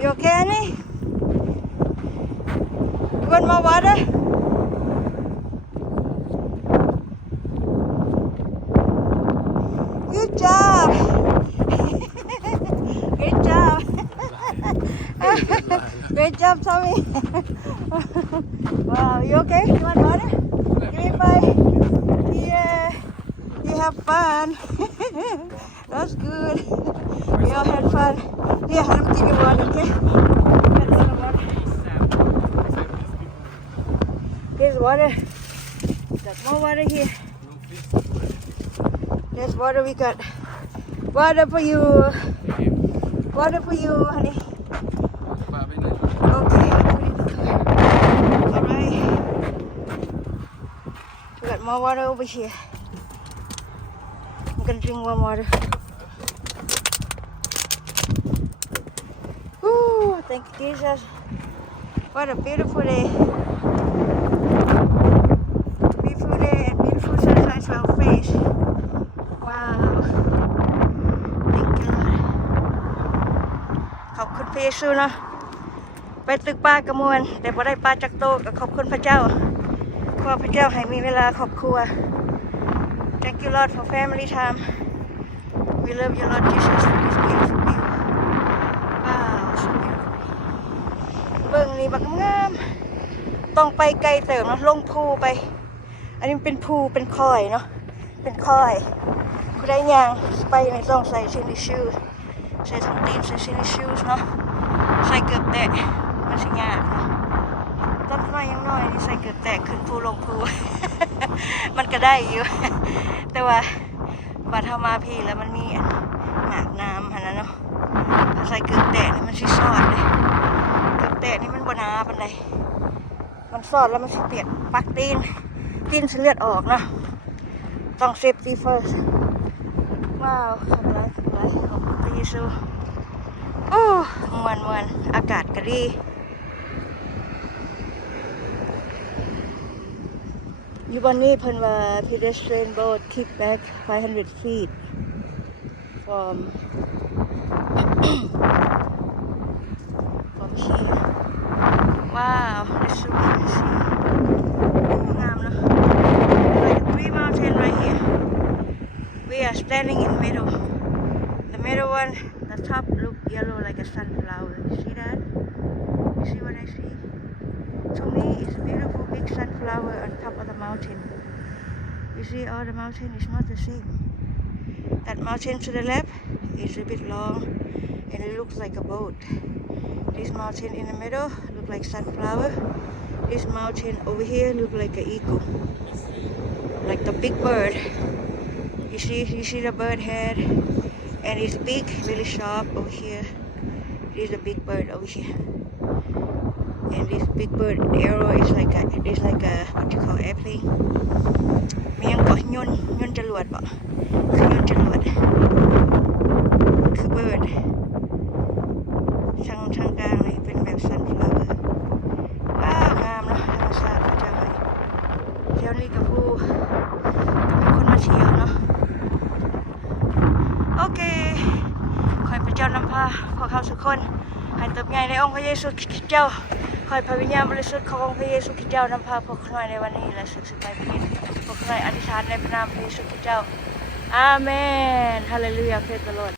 You okay, honey? You want more water? Good job. Good job. Great job, Tommy. Wow, you okay? You want water? Give me five. Yeah. You have fun. That's good. We all had fun. Here, have a drink of water, okay? Here's water. There's more water here. There's water. We got water for you. Water for you, honey. Okay. All right. We got more water over here. I'm gonna drink warm water. Woo! Thank you, Jesus. What a beautiful day. Beautiful day and beautiful sunshine to our face. Wow. Thank you, Lord. ขอบคุณพระเยซูเนาะไปตึกปลากระมวลแต่บ่ได้ปลาจักโตก็ขอบคุณพระเจ้าขอพระเจ้าให้มีเวลาครอบครัว Thank you, Lord, for family time. We love you, Lord Jesus, for this beautiful view. Wow, so beautiful. เบิ่งนี่บักงามต้องไปไกลเติมเนาะลงภูไปอันนี้เป็นภูเป็นคอยเนาะเป็นคอยผู้ใดย่างไปในต้องใส่ซินิชูใส่ถุงตีนใส่ซินิชูเนาะใส่เกือบแตะมันสิยากเนาะต้นไม้ยังน้อยนี่ใส่เกือบแตะขึ้นภูลงภู มันก็ได้อยู่ แต่ว่าบัดเฮามาพี่แล้วมันมีหมากน้ำหั่นน่ะเนาะถ้าใส่เกือบแตะนี่มันสิซอดเลยเกือบแตะนี่มันบ่หนาปานใดมันซอดแล้วมันสิเปียกปักตีนสิเลือดออกเนาะต้อง safety first ว้าวสบายขอบคุณพระเยซูโอ้ม่วนๆอากาศก็ดีอยู่บนนี้เพิ่นว่า pedestrian boat kick back 500 feet from here. Wow, that's so beautiful. งามเนาะ Like 3 mountains right here. We are standing in the middle. The middle one, the top look yellow like a sunflower. You see that? You see what I see? To me, it's a beautiful big sunflower on top of the mountain. You see all the mountain is not the same. That mountain to the left is a bit long and it looks like a boat. This mountain in the middle look like sunflower. This mountain over here look like an eagle. Like the big bird. You see the bird head and it's big, really sharp over here. This is a big bird over here. And this big bird arrow is like a what you call airplane. มียังก็ยนต์จรวดบ่คือยนต์จรวดคือ bird ทางกลางนี่เป็นแบบ sunflower ว้าวงามเนาะธรรมชาติพระเจ้าให้แถวนี้ก็ผู้ก็มีคนมาเที่ยวเนาะโอเคขอให้พระเจ้านำพาพวกเขาทุกคนให้เติบใหญ่ในองค์พระเยซูคริสต์เจ้าขอให้พระวิญญาณบริสุทธิ์ขององค์พระเยซูคริสต์เจ้านำพาพวกเขาในวันนี้และสืบไปเป็นพวกเขาอธิษฐานในพระนามพระเยซูคริสต์เจ้าอาเมนฮาเลลูยา Praise the Lord